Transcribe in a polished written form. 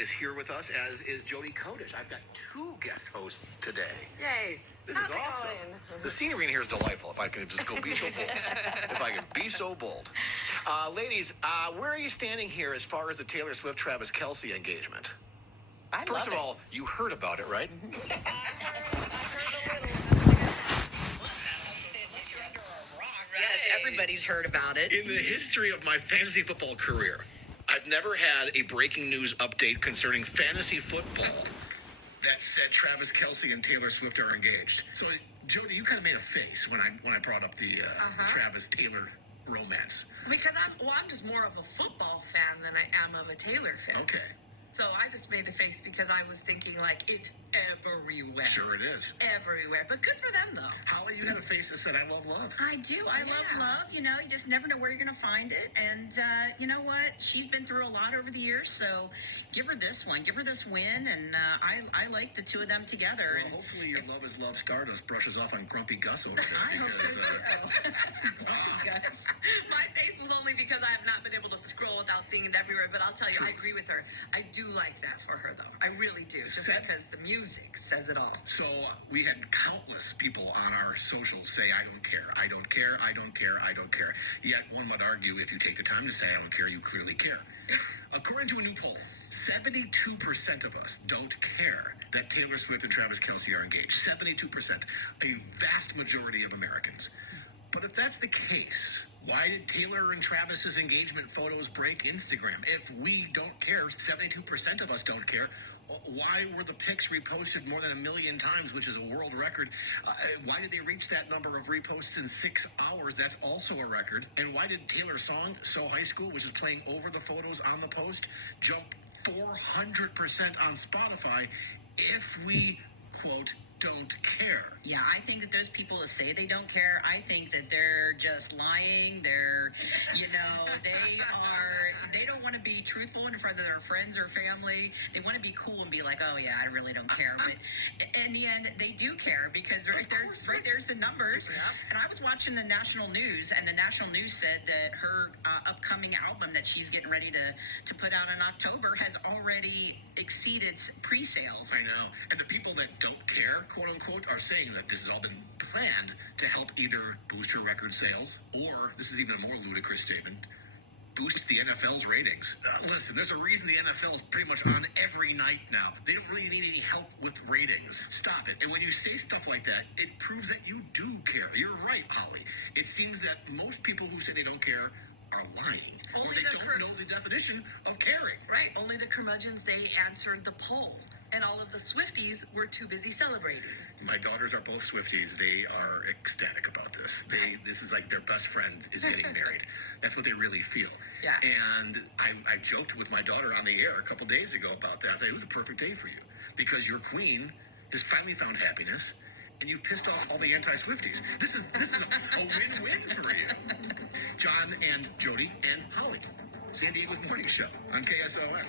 Is here with us, as is Jody Kodish. I've got two guest hosts today. Yay. This is awesome. The scenery in here is delightful, if I could just go be so bold. If I could be so bold. Ladies, where are you standing here as far as the Taylor Swift-Travis Kelce engagement? First of all, you heard about it, right? Yes, everybody's heard about it. In the history of my fantasy football career, I've never had a breaking news update concerning fantasy football that said Travis Kelce and Taylor Swift are engaged. So, Jody, you kind of made a face when I brought up the Travis Taylor romance. Because I'm just more of a football fan than I am of a Taylor fan. Okay. So I just made a face because I was thinking, like, it's everywhere. Sure it is. Everywhere. But good for them, though. Holly, you had a face that said, I love love. I do. I love love. You know, you just never know where you're going to find it. And you know what? She's been through a lot over the years, so give her this one. Give her this win. And I like the two of them together. Well, hopefully your Love is Love Stardust brushes off on Grumpy Gus over there. I hope so, too. Gus. My face was only because I have not been able to scroll without seeing it everywhere. But I'll tell you, I agree with her. I do like that for her, though. I really do. Just because the music says it all. So we had countless people on our socials say, I don't care, I don't care, I don't care, I don't care. Yet one would argue if you take the time to say, I don't care, you clearly care. According to a new poll, 72% of us don't care that Taylor Swift and Travis Kelce are engaged. 72%. A vast majority of Americans. But if that's the case, why did Taylor and Travis's engagement photos break Instagram? If we don't care, 72% of us don't care, why were the pics reposted more than 1 million times, which is a world record? Why did they reach that number of reposts in 6 hours? That's also a record. And why did Taylor's song, So High School, which is playing over the photos on the post, jump 400% on Spotify if we, quote, don't care? Yeah, I think that those people that say they don't care, I think that they're just lying. They're, you know, they don't want to be truthful in front of their friends or family. They want to be cool and be like, oh yeah, I really don't care. But in the end, they do care because right there's the numbers. Yeah. And I was watching the national news, and the national news said that her upcoming album that she's getting ready to put out in October has already exceeded pre-sales. I know. And the people that don't care, quote unquote, are saying that this has all been planned to help either boost her record sales, or, this is even a more ludicrous statement, boost the NFL's ratings. Listen, there's a reason the NFL is pretty much on every night now. They don't really need any help with ratings. Stop it. And when you say stuff like that, it proves that you do care. You're right, Holly. It seems that most people who say they don't care are lying. Or they don't know the definition of caring. Right. Only the curmudgeons, they answered the poll. And all of the Swifties were too busy celebrating. My daughters are both Swifties. They are ecstatic about this. This is like their best friend is getting married. That's what they really feel. Yeah. And I joked with my daughter on the air a couple days ago about that. I said, it was a perfect day for you because your queen has finally found happiness and you've pissed off all the anti-Swifties. This is a win-win for you. John and Jody and Holly. San Diego's Morning Show on KSON.